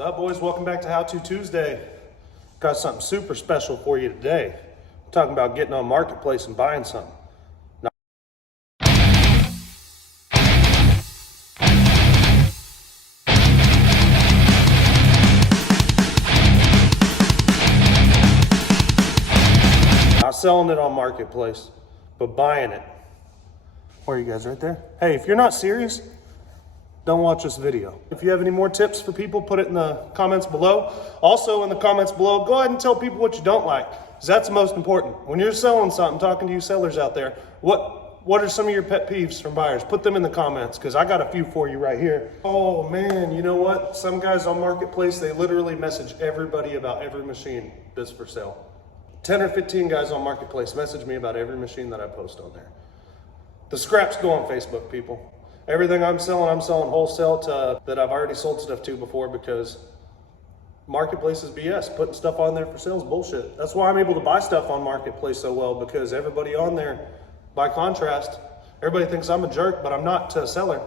What's up, boys? Welcome back to How To Tuesday. Got something super special for you today. I'm talking about getting on Marketplace and buying something. Not selling it on Marketplace, but buying it. Where are you guys? Right there? Hey, if you're not serious, don't watch this video. If you have any more tips for people, put it in the comments below. Also in the comments below, go ahead and tell people what you don't like, because that's the most important. When you're selling something, talking to you sellers out there, what are some of your pet peeves from buyers? Put them in the comments, because I got a few for you right here. Oh man, you know what? Some guys on Marketplace, they literally message everybody about every machine that's for sale. 10 or 15 guys on Marketplace message me about every machine that I post on there. The scraps go on Facebook, people. Everything I'm selling wholesale to that I've already sold stuff to before, because Marketplace is BS. Putting stuff on there for sale is bullshit. That's why I'm able to buy stuff on Marketplace so well, because everybody on there, by contrast, everybody thinks I'm a jerk, but I'm not to a seller.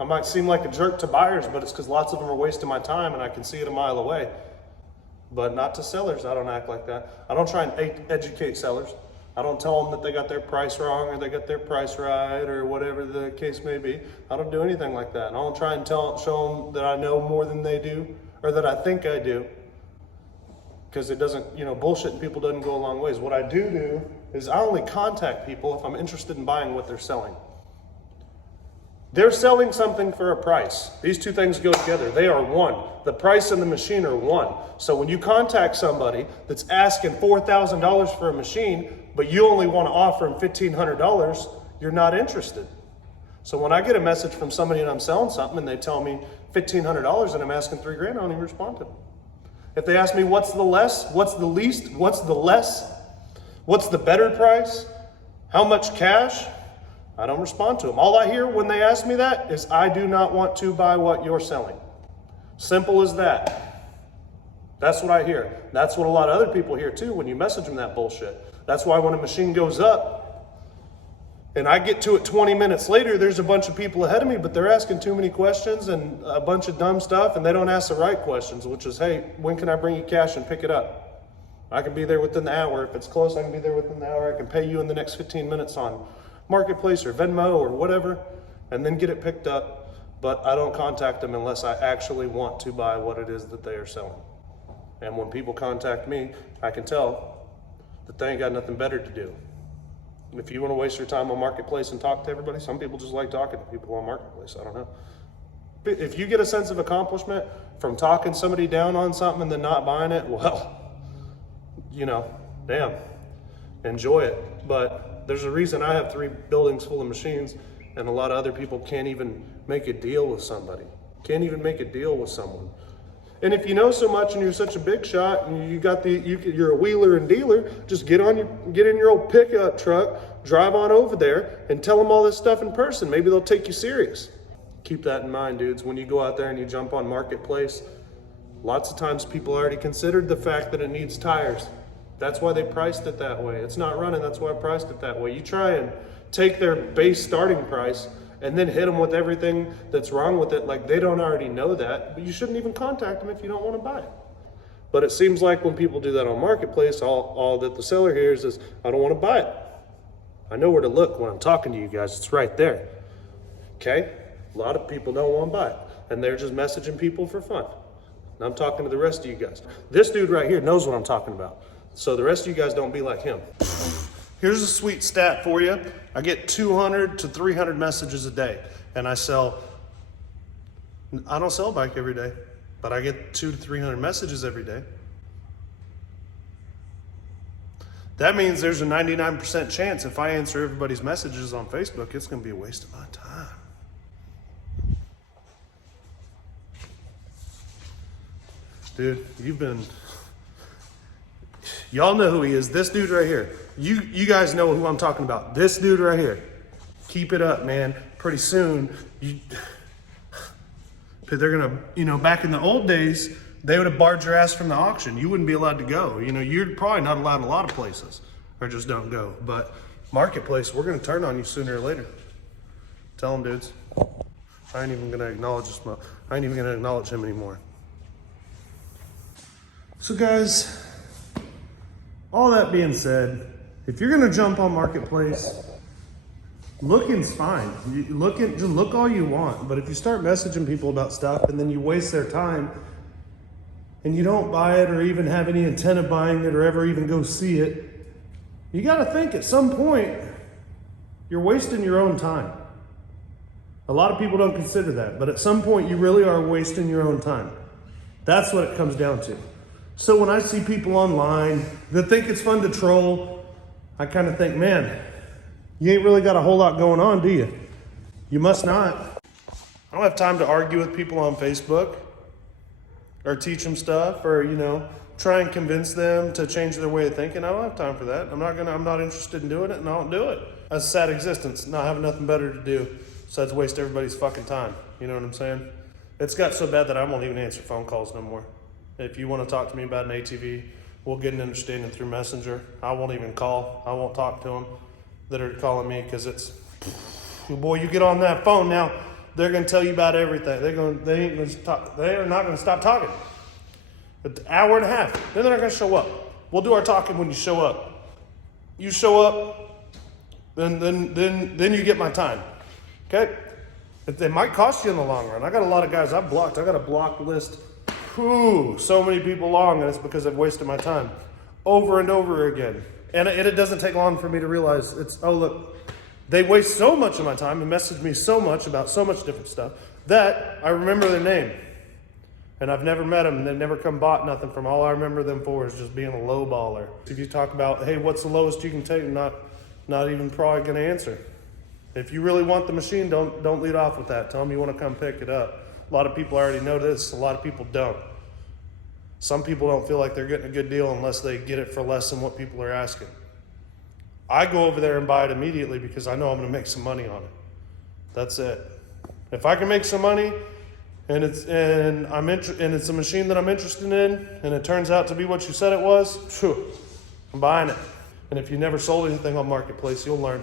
I might seem like a jerk to buyers, but it's because lots of them are wasting my time and I can see it a mile away. But not to sellers. I don't act like that. I don't try and educate sellers. I don't tell them that they got their price wrong or they got their price right or whatever the case may be. I don't do anything like that. I don't try and show them that I know more than they do or that I think I do, because it doesn't, bullshitting people doesn't go a long ways. What I do is I only contact people if I'm interested in buying what they're selling. They're selling something for a price. These two things go together. They are one. The price and the machine are one. So when you contact somebody that's asking $4,000 for a machine, but you only want to offer them $1,500, you're not interested. So when I get a message from somebody and I'm selling something and they tell me $1,500 and I'm asking $3,000, I don't even respond to them. If they ask me what's the less, what's the least, what's the less, what's the better price, how much cash, I don't respond to them. All I hear when they ask me that is, I do not want to buy what you're selling. Simple as that. That's what I hear. That's what a lot of other people hear too when you message them that bullshit. That's why when a machine goes up and I get to it 20 minutes later, there's a bunch of people ahead of me, but they're asking too many questions and a bunch of dumb stuff, and they don't ask the right questions, which is, hey, when can I bring you cash and pick it up? I can be there within the hour. If it's close, I can be there within the hour. I can pay you in the next 15 minutes on Marketplace or Venmo or whatever, and then get it picked up. But I don't contact them unless I actually want to buy what it is that they are selling. And when people contact me, I can tell that they ain't got nothing better to do. If you want to waste your time on Marketplace and talk to everybody, some people just like talking to people on Marketplace. I don't know. If you get a sense of accomplishment from talking somebody down on something and then not buying it, well, damn, enjoy it. But there's a reason I have 3 buildings full of machines and a lot of other people can't even make a deal with somebody. Can't even make a deal with someone. And if you know so much and you're such a big shot and you're a wheeler and dealer, just get in your old pickup truck, drive on over there and tell them all this stuff in person. Maybe they'll take you serious. Keep that in mind, dudes. When you go out there and you jump on Marketplace, lots of times people already considered the fact that it needs tires. That's why they priced it that way. It's not running, that's why I priced it that way. You try and take their base starting price and then hit them with everything that's wrong with it, like they don't already know that, but you shouldn't even contact them if you don't want to buy it. But it seems like when people do that on Marketplace, all that the seller hears is, I don't want to buy it. I know where to look when I'm talking to you guys, it's right there. Okay? A lot of people don't want to buy it, and they're just messaging people for fun. And I'm talking to the rest of you guys. This dude right here knows what I'm talking about, so the rest of you guys don't be like him. Here's a sweet stat for you. I get 200 to 300 messages a day, and I don't sell a bike every day, but I get 200 to 300 messages every day. That means there's a 99% chance if I answer everybody's messages on Facebook, it's gonna be a waste of my time. Dude, y'all know who he is. This dude right here. You guys know who I'm talking about. This dude right here. Keep it up, man. Pretty soon, they're gonna, back in the old days, they would have barred your ass from the auction. You wouldn't be allowed to go. You're probably not allowed in a lot of places, or just don't go. But Marketplace, we're gonna turn on you sooner or later. Tell them, dudes. I ain't even gonna acknowledge this. I ain't even gonna acknowledge him anymore. So guys, all that being said, if you're gonna jump on Marketplace, looking's fine. Just look all you want. But if you start messaging people about stuff and then you waste their time and you don't buy it or even have any intent of buying it or ever even go see it, you gotta think at some point, you're wasting your own time. A lot of people don't consider that, but at some point you really are wasting your own time. That's what it comes down to. So when I see people online that think it's fun to troll, I kind of think, man, you ain't really got a whole lot going on, do you? You must not. I don't have time to argue with people on Facebook or teach them stuff or, try and convince them to change their way of thinking. I don't have time for that. I'm not interested in doing it, and I don't do it. That's a sad existence, not having nothing better to do besides waste everybody's fucking time. You know what I'm saying? It's got so bad that I won't even answer phone calls no more. If you want to talk to me about an ATV, we'll get an understanding through Messenger. I won't even call. I won't talk to them that are calling me because it's, boy, you get on that phone now, they're going to tell you about everything. They are not going to stop talking. An hour and a half. Then they're not going to show up. We'll do our talking when you show up. You show up, then you get my time. Okay? It might cost you in the long run. I got a lot of guys I've blocked. I got a blocked list. So many people long, and it's because I've wasted my time over and over again. And it doesn't take long for me to realize look, they waste so much of my time and message me so much about so much different stuff that I remember their name. And I've never met them, and they've never come bought nothing from. All I remember them for is just being a low baller. If you talk about, hey, what's the lowest you can take, I'm not even probably going to answer. If you really want the machine, don't lead off with that. Tell them you want to come pick it up. A lot of people already know this. A lot of people don't. Some people don't feel like they're getting a good deal unless they get it for less than what people are asking. I go over there and buy it immediately because I know I'm going to make some money on it. That's it. If I can make some money and it's a machine that I'm interested in and it turns out to be what you said it was, I'm buying it. And if you never sold anything on Marketplace, you'll learn.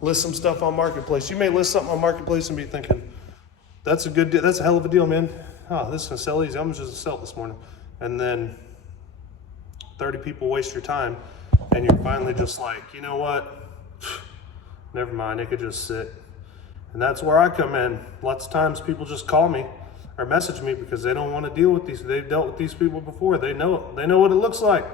List some stuff on Marketplace. You may list something on Marketplace and be thinking, that's a good deal. That's a hell of a deal, man. Oh, this is going to sell easy. I'm just going to sell it this morning. And then 30 people waste your time. And you're finally just like, you know what? Never mind. It could just sit. And that's where I come in. Lots of times people just call me or message me because they don't want to deal with these. They've dealt with these people before. They know what it looks like.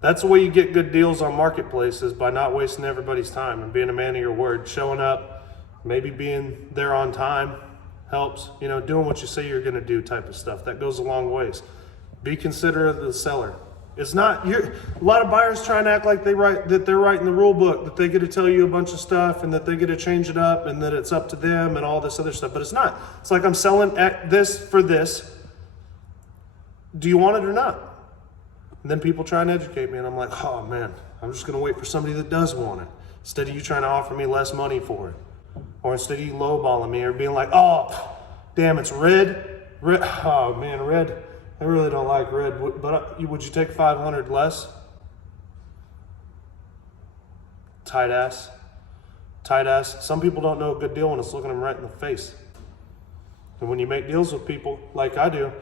That's the way you get good deals on marketplaces, by not wasting everybody's time and being a man of your word, showing up, maybe being there on time helps, doing what you say you're going to do type of stuff. That goes a long ways. Be considerate of the seller. It's not, a lot of buyers try and act like they're writing the rule book, that they get to tell you a bunch of stuff and that they get to change it up and that it's up to them and all this other stuff, but it's not. It's like, I'm selling this for this. Do you want it or not? And then people try and educate me and I'm like, oh man, I'm just going to wait for somebody that does want it instead of you trying to offer me less money for it. Or instead of you lowballing me or being like, oh, damn, it's red. Oh man, red. I really don't like red, but would you take 500 less? Tight ass. Some people don't know a good deal when it's looking them right in the face. And when you make deals with people like I do,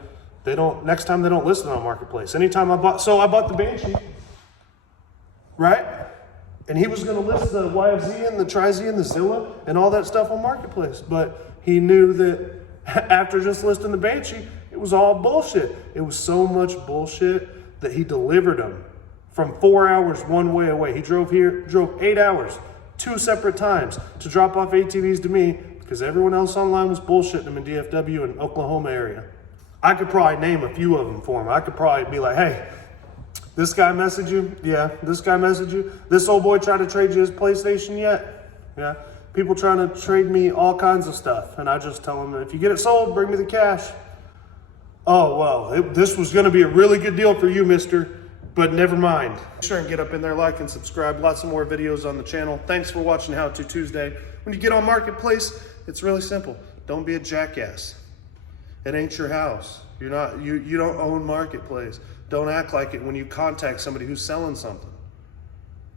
next time they don't list it on Marketplace. Anytime I bought the Banshee, right? And he was going to list the YFZ and the Tri-Z and the Zilla and all that stuff on Marketplace. But he knew that after just listing the Banshee, it was all bullshit. It was so much bullshit that he delivered them from 4 hours one way away. He drove 8 hours, 2 separate times to drop off ATVs to me because everyone else online was bullshitting them in DFW and Oklahoma area. I could probably name a few of them for him. I could probably be like, hey, this guy messaged you? Yeah. This guy messaged you? This old boy tried to trade you his PlayStation yet? Yeah. People trying to trade me all kinds of stuff. And I just tell them, if you get it sold, bring me the cash. Oh, well, this was going to be a really good deal for you, mister, but never mind. Make sure and get up in there, like and subscribe. Lots of more videos on the channel. Thanks for watching How To Tuesday. When you get on Marketplace, it's really simple. Don't be a jackass. It ain't your house. You don't own Marketplace. Don't act like it when you contact somebody who's selling something.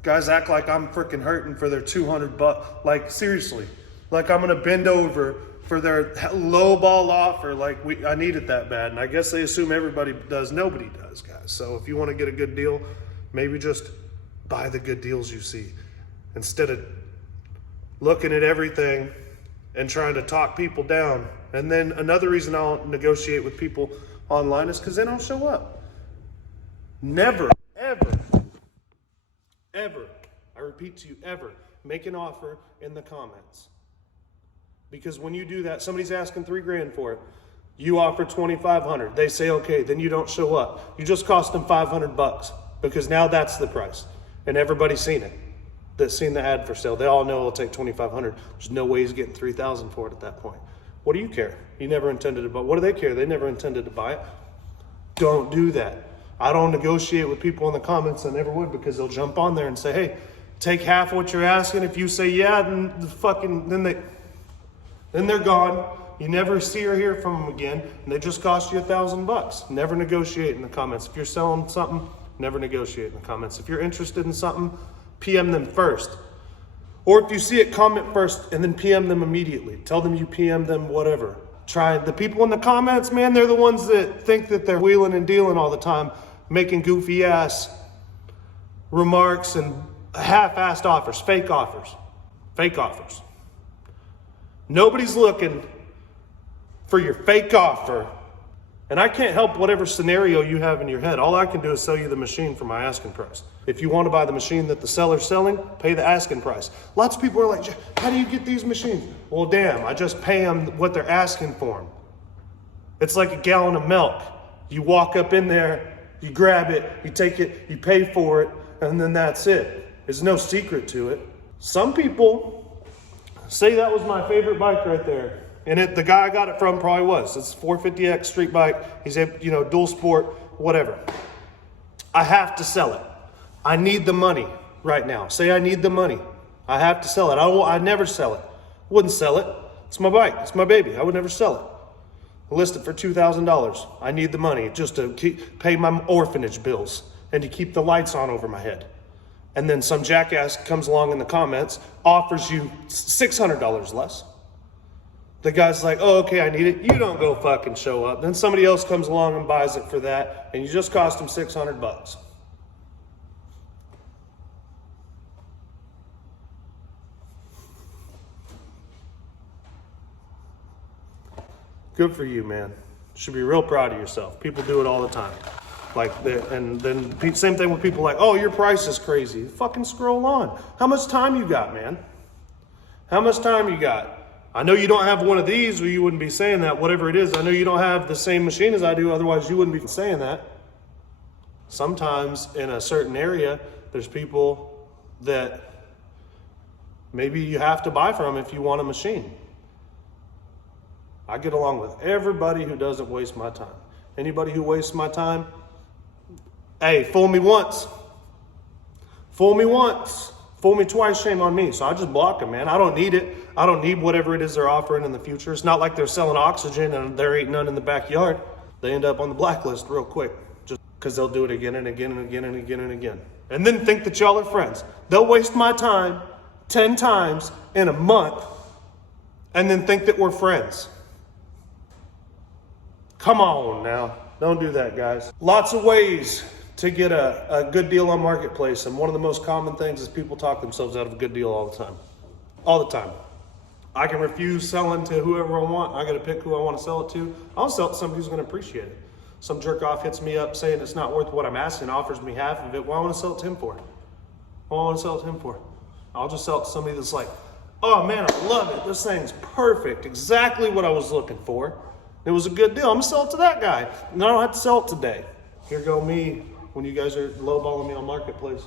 Guys act like I'm freaking hurting for their $200. Like, seriously. Like I'm going to bend over for their low ball offer, like I need it that bad. And I guess they assume everybody does. Nobody does, guys. So if you want to get a good deal, maybe just buy the good deals you see instead of looking at everything and trying to talk people down. And then another reason I'll negotiate with people online is because they don't show up. Never, ever, ever, I repeat to you, ever make an offer in the comments. Because when you do that, somebody's asking $3,000 for it. You offer $2,500. They say, okay, then you don't show up. You just cost them $500 because now that's the price. And everybody's seen it. That's seen the ad for sale. They all know it'll take $2,500. There's no way he's getting $3,000 for it at that point. What do you care? You never intended to buy. What do they care? They never intended to buy it. Don't do that. I don't negotiate with people in the comments. I never would, because they'll jump on there and say, hey, take half what you're asking. If you say yeah, then they're gone. You never see or hear from them again, and they just cost you $1,000. Never negotiate in the comments. If you're selling something, never negotiate in the comments. If you're interested in something, PM them first. Or if you see it, comment first and then PM them immediately. Tell them you PM them, whatever. Try the people in the comments, man, they're the ones that think that they're wheeling and dealing all the time, making goofy ass remarks and half-assed offers, fake offers, fake offers. Nobody's looking for your fake offer. And I can't help whatever scenario you have in your head. All I can do is sell you the machine for my asking price. If you want to buy the machine that the seller's selling, pay the asking price. Lots of people are like, how do you get these machines? Well, damn, I just pay them what they're asking for them. It's like a gallon of milk. You walk up in there, you grab it, you take it, you pay for it, and then that's it. There's no secret to it. Some people say that was my favorite bike right there. And the guy I got it from probably was. It's a 450X street bike. He's a, dual sport, whatever. I have to sell it. I need the money right now. Say I need the money. I have to sell it. I never sell it. Wouldn't sell it. It's my bike. It's my baby. I would never sell it. I list it for $2,000. I need the money just to pay my orphanage bills and to keep the lights on over my head. And then some jackass comes along in the comments, offers you $600 less. The guy's like, oh, okay, I need it. You don't go fucking show up. Then somebody else comes along and buys it for that, and you just cost them $600. Good for you, man. You should be real proud of yourself. People do it all the time. And then same thing with people like, oh, your price is crazy. Fucking scroll on. How much time you got, man? How much time you got? I know you don't have one of these, or you wouldn't be saying that, whatever it is. I know you don't have the same machine as I do, otherwise you wouldn't be saying that. Sometimes in a certain area, there's people that maybe you have to buy from if you want a machine. I get along with everybody who doesn't waste my time. Anybody who wastes my time, hey, fool me once. Fool me once. Fool me twice, shame on me. So I just block them, man. I don't need it. I don't need whatever it is they're offering in the future. It's not like they're selling oxygen and there ain't none in the backyard. They end up on the blacklist real quick just because they'll do it again and again and again and again and again. And then think that y'all are friends. They'll waste my time 10 times in a month and then think that we're friends. Come on now. Don't do that, guys. Lots of ways to get a good deal on Marketplace. And one of the most common things is people talk themselves out of a good deal all the time. All the time. I can refuse selling to whoever I want. I got to pick who I want to sell it to. I'll sell it to somebody who's going to appreciate it. Some jerk off hits me up saying it's not worth what I'm asking, offers me half of it. Well, I want to sell it to him for. What I want to sell it to him for. I'll just sell it to somebody that's like, oh man, I love it. This thing's perfect. Exactly what I was looking for. It was a good deal. I'm going to sell it to that guy. And I don't have to sell it today. Here go me when you guys are lowballing me on Marketplace.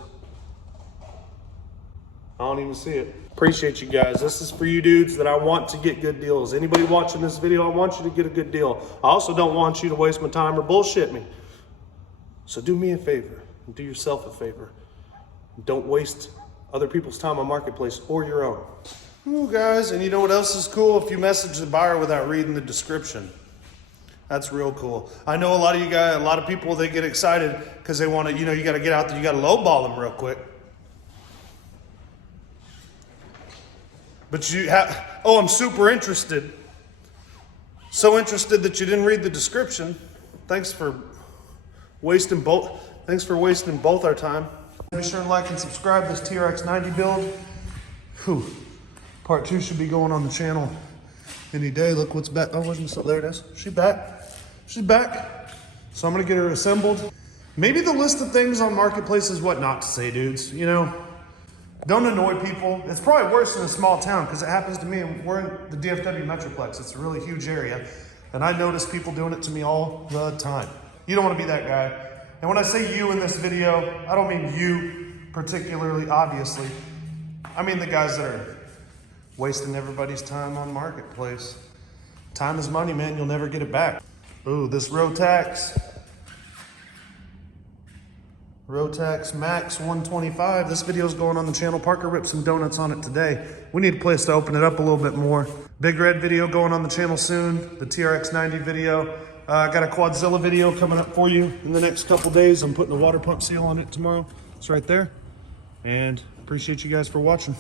I don't even see it. Appreciate you guys. This is for you dudes that I want to get good deals. Anybody watching this video, I want you to get a good deal. I also don't want you to waste my time or bullshit me. So do me a favor and do yourself a favor. Don't waste other people's time on Marketplace or your own. Ooh, guys, and you know what else is cool? If you message the buyer without reading the description. That's real cool. I know a lot of you guys, a lot of people, they get excited because they want to, you got to get out there, you got to lowball them real quick. But I'm super interested. So interested that you didn't read the description. Thanks for wasting both our time. Be sure and like and subscribe. This TRX 90 build. Whew. Part 2 should be going on the channel any day. Look what's back. Oh, wasn't so there it is. She's back. She's back. So I'm gonna get her assembled. Maybe the list of things on Marketplace is what not to say, dudes. You know, don't annoy people. It's probably worse in a small town because it happens to me. We're in the DFW Metroplex. It's a really huge area. And I notice people doing it to me all the time. You don't want to be that guy. And when I say you in this video, I don't mean you particularly, obviously. I mean the guys that are wasting everybody's time on Marketplace. Time is money, man. You'll never get it back. Ooh, this Rotax Max 125. This video's going on the channel. Parker ripped some donuts on it today. We need a place to open it up a little bit more. Big Red video going on the channel soon. The TRX 90 video. I got a Quadzilla video coming up for you in the next couple days. I'm putting the water pump seal on it tomorrow. It's right there. And appreciate you guys for watching.